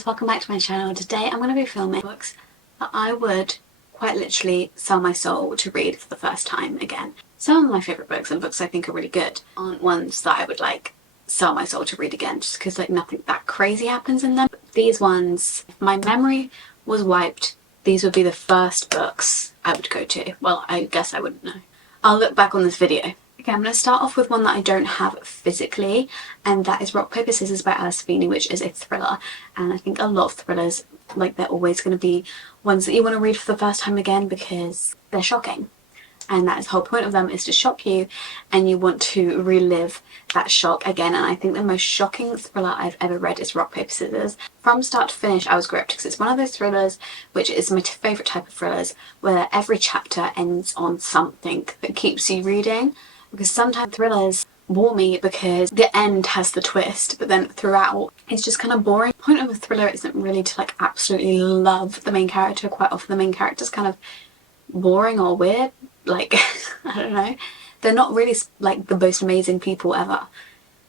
guys, welcome back to my channel. Today I'm going to be filming books that I would quite literally sell my soul to read for the first time again. Some of my favourite books and books I think are really good aren't ones that I would like sell my soul to read again just because like nothing that crazy happens in them. But these ones, if my memory was wiped, these would be the first books I would go to. Well, I guess I wouldn't know. I'll look back on this video. Okay, I'm going to start off with one that I don't have physically, and that is Rock, Paper, Scissors by Alice Feeney, which is a thriller. And I think a lot of thrillers, like, they're always going to be ones that you want to read for the first time again because they're shocking. And that is the whole point of them, is to shock you, and you want to relive that shock again. And I think the most shocking thriller I've ever read is Rock, Paper, Scissors. From start to finish, I was gripped because it's one of those thrillers, which is my favourite type of thrillers, where every chapter ends on something that keeps you reading. Because sometimes thrillers bore me because the end has the twist, but then throughout it's just kind of boring. The point of a thriller isn't really to like absolutely love the main character. Quite often the main character's kind of boring or weird, like I don't know, they're not really like the most amazing people ever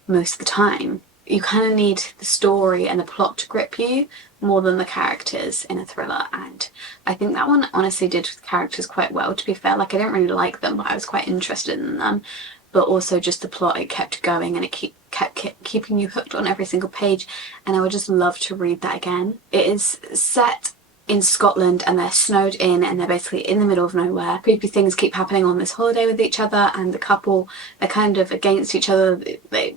most of the time. You kind of need the story and the plot to grip you more than the characters in a thriller, and I think that one honestly did the characters quite well, to be fair. Like, I didn't really like them, but I was quite interested in them, but also just the plot, it kept going and it kept keeping you hooked on every single page, and I would just love to read that again. It is set in Scotland and they're snowed in and they're basically in the middle of nowhere. Creepy things keep happening on this holiday with each other, and the couple, they're kind of against each other. They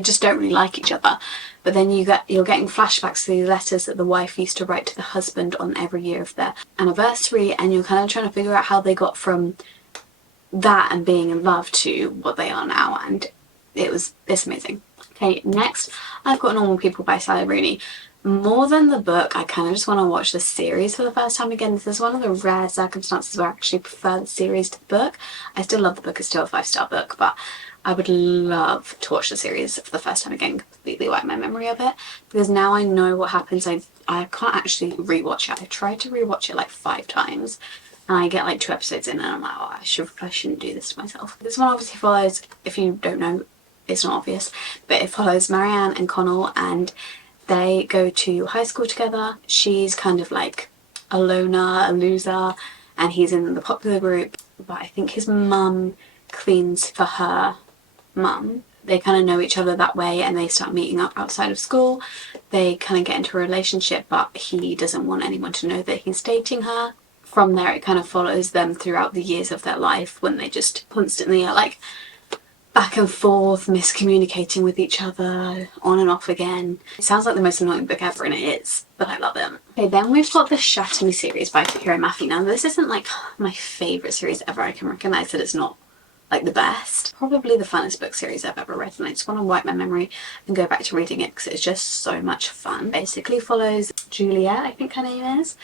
just don't really like each other. But then you're getting flashbacks to these letters that the wife used to write to the husband on every year of their anniversary, and you're kind of trying to figure out how they got from that and being in love to what they are now, and it's amazing. Okay, next I've got Normal People by Sally Rooney. More than the book, I kind of just want to watch the series for the first time again. This is one of the rare circumstances where I actually prefer the series to the book. I still love the book, it's still a 5-star book, but I would love to watch the series for the first time again, completely wipe my memory of it, because now I know what happens. I can't actually rewatch it. I tried to rewatch it like 5 times, and I get like 2 episodes in and I'm like, oh, I shouldn't do this to myself. This one obviously follows, if you don't know, it's not obvious, but it follows Marianne and Connell, and they go to high school together. She's kind of like a loner, a loser, and he's in the popular group, but I think his mum cleans for her mum. They kind of know each other that way, and they start meeting up outside of school. They kind of get into a relationship, but he doesn't want anyone to know that he's dating her. From there it kind of follows them throughout the years of their life, when they just constantly are like back and forth, miscommunicating with each other, on and off again. It sounds like the most annoying book ever, and it is, but I love it. Okay, then we've got the Shatter Me series by Hiro Maffei. Now this isn't like my favourite series ever. I can recognise that it's not like the best. Probably the funnest book series I've ever read, and I just want to wipe my memory and go back to reading it because it's just so much fun. Basically follows Juliet, I think her name is,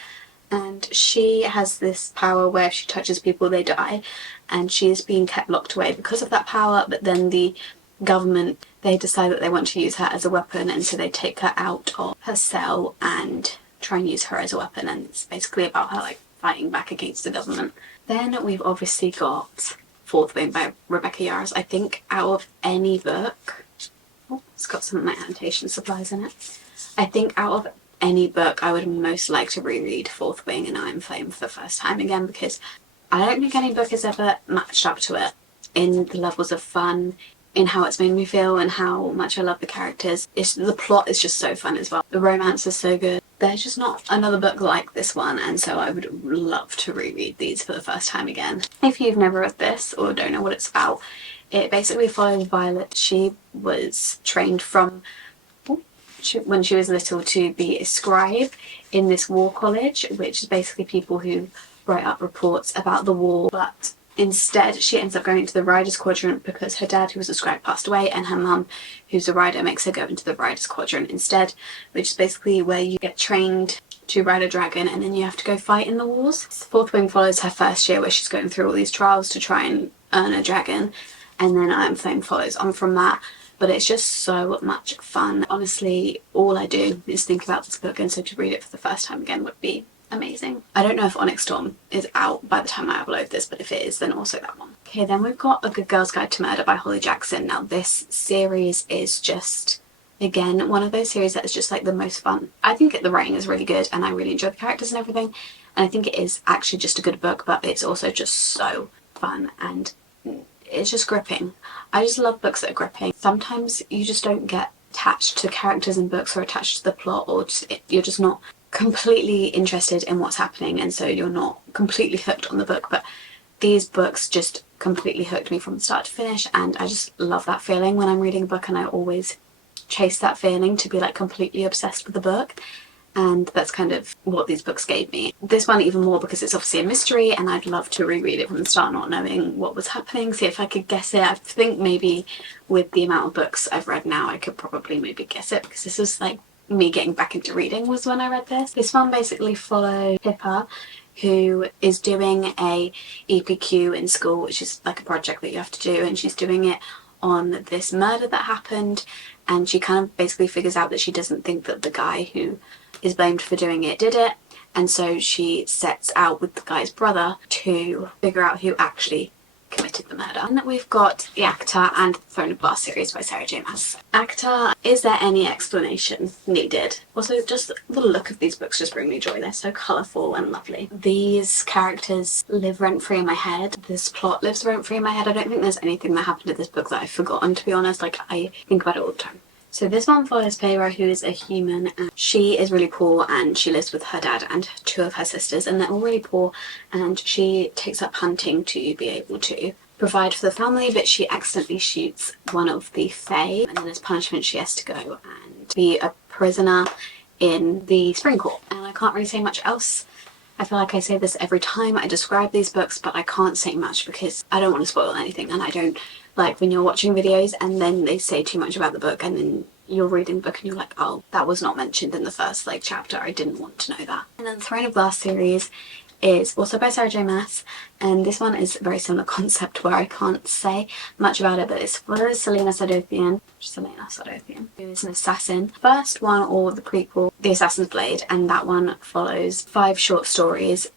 and she has this power where if she touches people they die, and she is being kept locked away because of that power. But then the government, they decide that they want to use her as a weapon, and so they take her out of her cell and try and use her as a weapon, and it's basically about her like fighting back against the government. Then we've obviously got Fourth Wing by Rebecca Yarros. I think out of any book, oh, it's got some of my annotation supplies in it. I think out of any book I would most like to reread Fourth Wing and I Am Flame for the first time again, because I don't think any book has ever matched up to it in the levels of fun, in how it's made me feel, and how much I love the characters. The plot is just so fun as well. The romance is so good. There's just not another book like this one, and so I would love to reread these for the first time again. If you've never read this or don't know what it's about, it basically follows Violet. She was trained from when she was little to be a scribe in this war college, which is basically people who write up reports about the war, but instead she ends up going into the Riders Quadrant because her dad, who was a scribe, passed away, and her mum, who's a rider, makes her go into the Riders Quadrant instead, which is basically where you get trained to ride a dragon and then you have to go fight in the wars. Fourth Wing follows her first year, where she's going through all these trials to try and earn a dragon, and then I Am Flame follows on from that. But it's just so much fun. Honestly, all I do is think about this book, and so to read it for the first time again would be amazing. I don't know if Onyx Storm is out by the time I upload this, but if it is, then also that one. Okay, then we've got A Good Girl's Guide to Murder by Holly Jackson. Now this series is just Again, one of those series that is just like the most fun. I think the writing is really good and I really enjoy the characters and everything, and I think it is actually just a good book, but it's also just so fun and it's just gripping. I just love books that are gripping. Sometimes you just don't get attached to characters in books or attached to the plot, or you're just not completely interested in what's happening, and so you're not completely hooked on the book. But these books just completely hooked me from start to finish, and I just love that feeling when I'm reading a book, and I always chase that feeling to be like completely obsessed with the book. And that's kind of what these books gave me. This one even more because it's obviously a mystery and I'd love to reread it from the start, not knowing what was happening, see if I could guess it. I think maybe with the amount of books I've read now I could probably maybe guess it, because this was like me getting back into reading was when I read this. This one basically follows Pippa, who is doing a EPQ in school, which is like a project that you have to do, and she's doing it on this murder that happened, and she kind of basically figures out that she doesn't think that the guy who is blamed for doing it did it, and so she sets out with the guy's brother to figure out who actually committed the murder. And we've got the ACOTAR and the Throne of Glass series by Sarah J Maas. ACOTAR, is there any explanation needed? Also, just the look of these books just bring me joy. They're so colourful and lovely. These characters live rent-free in my head. This plot lives rent-free in my head. I don't think there's anything that happened in this book that I've forgotten, to be honest. Like, I think about it all the time. So this one follows Feyre, who is a human, and she is really poor and she lives with her dad and two of her sisters, and they're all really poor, and she takes up hunting to be able to provide for the family, but she accidentally shoots one of the Fae, and then as punishment she has to go and be a prisoner in the Spring Court. And I can't really say much else. I feel like I say this every time I describe these books, but I can't say much because I don't want to spoil anything, and I don't like when you're watching videos and then they say too much about the book and then you're reading the book and you're like, oh, that was not mentioned in the first like chapter, I didn't want to know that. And then the Throne of Glass series is also by Sarah J Maas, and this one is a very similar concept where I can't say much about it, but it's follows Selena Sadothian, who is an assassin. First one, or the prequel, The Assassin's Blade, and that one follows 5 short stories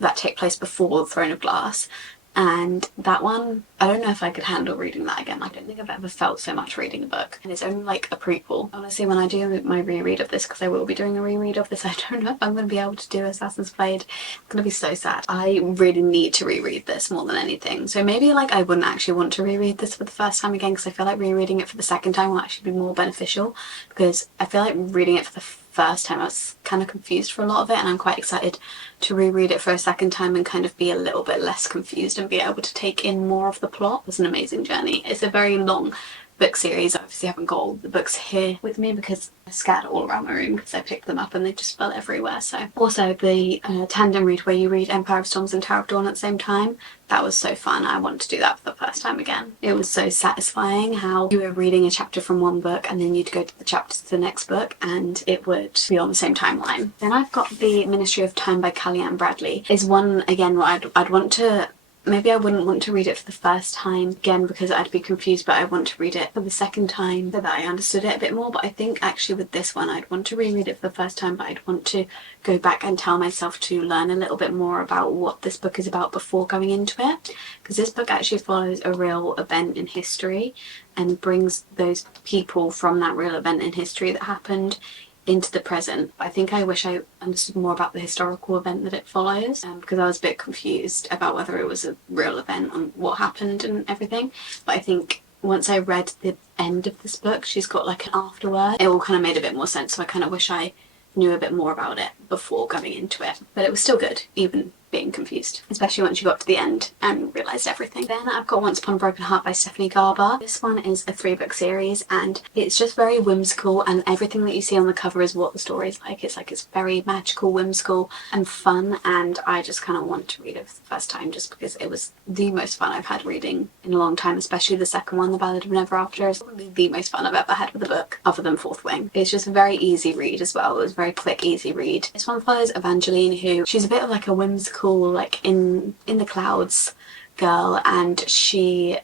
that take place before the Throne of Glass. And that one, I don't know if I could handle reading that again. I don't think I've ever felt so much reading a book. And it's only like a prequel. Honestly, when I do my reread of this, because I will be doing a reread of this, I don't know if I'm going to be able to do Assassin's Blade. It's going to be so sad. I really need to reread this more than anything. So maybe like I wouldn't actually want to reread this for the first time again, because I feel like rereading it for the second time will actually be more beneficial, because I feel like reading it for the first time I was kind of confused for a lot of it, and I'm quite excited to reread it for a second time and kind of be a little bit less confused and be able to take in more of the plot. It was an amazing journey. It's a very long book series. I obviously haven't got all the books here with me because they're scattered all around my room because I picked them up and they just fell everywhere. So also the tandem read where you read Empire of Storms and Tower of Dawn at the same time, that was so fun. I want to do that for the first time again. It was so satisfying how you were reading a chapter from one book and then you'd go to the chapter to the next book and it would be on the same timeline. Then I've got The Ministry of Time by Callie-Anne Bradley. Is one again where I'd want to, maybe I wouldn't want to read it for the first time again because I'd be confused, but I want to read it for the second time so that I understood it a bit more. But I think actually with this one I'd want to reread it for the first time, but I'd want to go back and tell myself to learn a little bit more about what this book is about before going into it, because this book actually follows a real event in history and brings those people from that real event in history that happened into the present. I think I wish I understood more about the historical event that it follows, because I was a bit confused about whether it was a real event and what happened and everything. But I think once I read the end of this book, she's got like an afterword, it all kind of made a bit more sense, so I kind of wish I knew a bit more about it before going into it. But it was still good, even being confused, especially once you got to the end and realised everything. Then I've got Once Upon a Broken Heart by Stephanie Garber. This one is a 3-book series and it's just very whimsical, and everything that you see on the cover is what the story is like. It's very magical, whimsical and fun, and I just kind of want to read it for the first time just because it was the most fun I've had reading in a long time, especially the second one, The Ballad of Never After, is probably the most fun I've ever had with a book other than Fourth Wing. It's just a very easy read as well. It was a very quick, easy read. This one follows Evangeline, who she's a bit of like a whimsical, like in the clouds girl, and she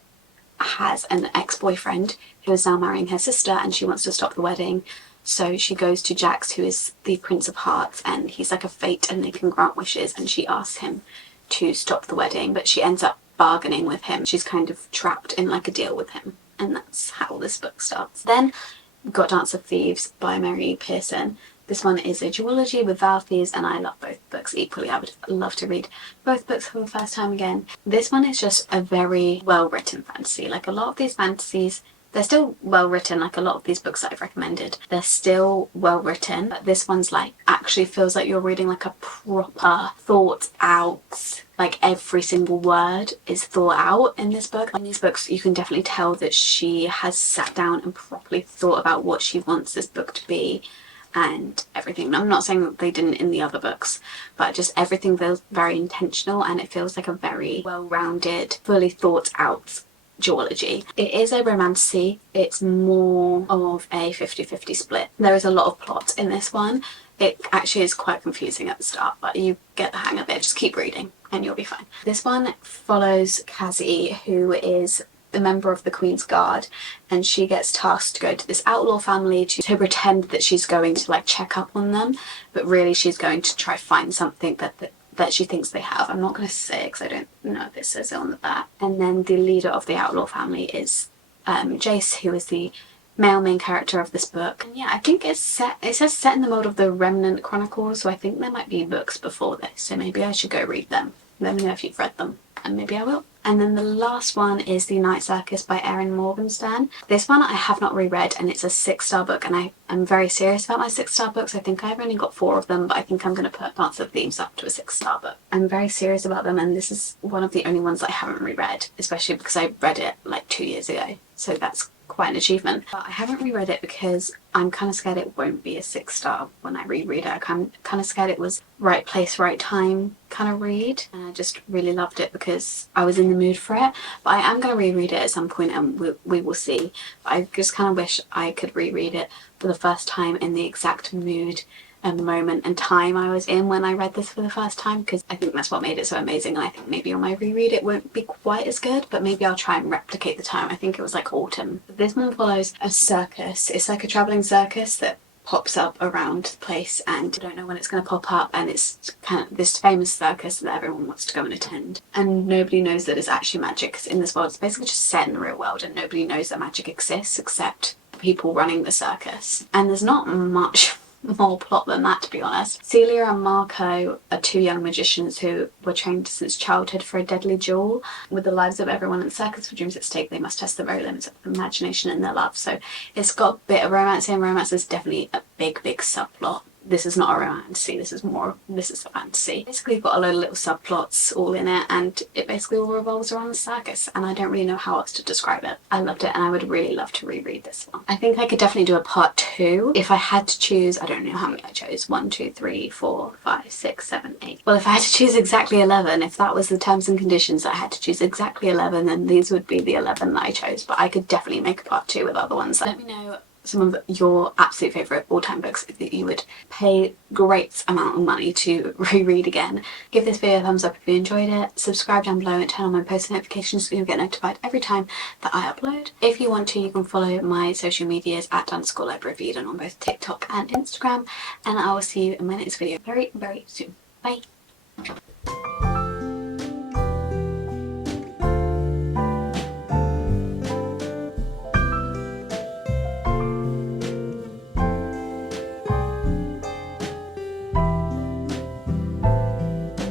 has an ex-boyfriend who is now marrying her sister and she wants to stop the wedding. So she goes to Jax, who is the Prince of Hearts, and he's like a fate and they can grant wishes, and she asks him to stop the wedding, but she ends up bargaining with him. She's kind of trapped in like a deal with him, and that's how this book starts. Then got Dance of Thieves by Mary Pearson. This one is a duology with vowel thieves, and I love both books equally. I would love to read both books for the first time again. This one is just a very well written fantasy. Like a lot of these fantasies, they're still well written. Like a lot of these books that I've recommended, they're still well written, but this one's like actually feels like you're reading like a proper thought out, like every single word is thought out in this book. In these books you can definitely tell that she has sat down and properly thought about what she wants this book to be and everything. I'm not saying that they didn't in the other books, but just everything feels very intentional, and it feels like a very well-rounded, fully thought out duology. It is a romantasy. It's more of a 50-50 split. There is a lot of plot in this one. It actually is quite confusing at the start, but you get the hang of it. Just keep reading and you'll be fine. This one follows Cassie, who is the member of the Queen's Guard, and she gets tasked to go to this outlaw family to pretend that she's going to like check up on them, but really she's going to try find something that she thinks they have. I'm not going to say it because I don't know if it says it on the back. And then the leader of the outlaw family is Jace, who is the male main character of this book. And yeah, I think it says set in the mode of the Remnant Chronicles, so I think there might be books before this, so maybe I should go read them. Let me know if you've read them, and maybe I will. And then the last one is The Night Circus by Erin Morgenstern. This one I have not reread, and it's a 6-star book, and I'm very serious about my 6-star books. I think I've only got 4 of them, but I think I'm going to put Dance of Thieves up to a 6-star book. I'm very serious about them, and this is one of the only ones I haven't reread, especially because I read it like 2 years ago, so that's quite an achievement. But I haven't reread it because I'm kind of scared it won't be a 6-star when I reread it. I'm kind of scared it was right place, right time kind of read, and I just really loved it because I was in the mood for it. But I am going to reread it at some point, and we will see. But I just kind of wish I could reread it for the first time in the exact mood and moment and time I was in when I read this for the first time, because I think that's what made it so amazing. And I think maybe on my reread it won't be quite as good, but maybe I'll try and replicate the time. I think it was like autumn. This one follows a circus. It's like a travelling circus that pops up around the place, and I don't know when it's going to pop up, and it's kind of this famous circus that everyone wants to go and attend, and nobody knows that it's actually magic, because in this world it's basically just set in the real world and nobody knows that magic exists except people running the circus. And there's not much more plot than that, to be honest. Celia and Marco are 2 young magicians who were trained since childhood for a deadly duel. With the lives of everyone in the circus for dreams at stake, they must test the very limits of imagination and their love. So it's got a bit of romance, and romance is definitely a big subplot. This is not a romantasy, this is a fantasy. Basically you've got a load of little subplots all in it, and it basically all revolves around the circus, and I don't really know how else to describe it. I loved it, and I would really love to reread this one. I think I could definitely do a part 2 if I had to choose. I don't know how many I chose. 1, 2, 3, 4, 5, 6, 7, 8. Well, if I had to choose exactly 11, if that was the terms and conditions, I had to choose exactly 11, then these would be the 11 that I chose. But I could definitely make a part 2 with other ones. Let me know some of your absolute favourite all-time books that you would pay great amount of money to reread again. Give this video a thumbs up if you enjoyed it, subscribe down below and turn on my post notifications so you'll get notified every time that I upload. If you want to, you can follow my social medias at _libraryofeden on both TikTok and Instagram, and I will see you in my next video very soon. Bye!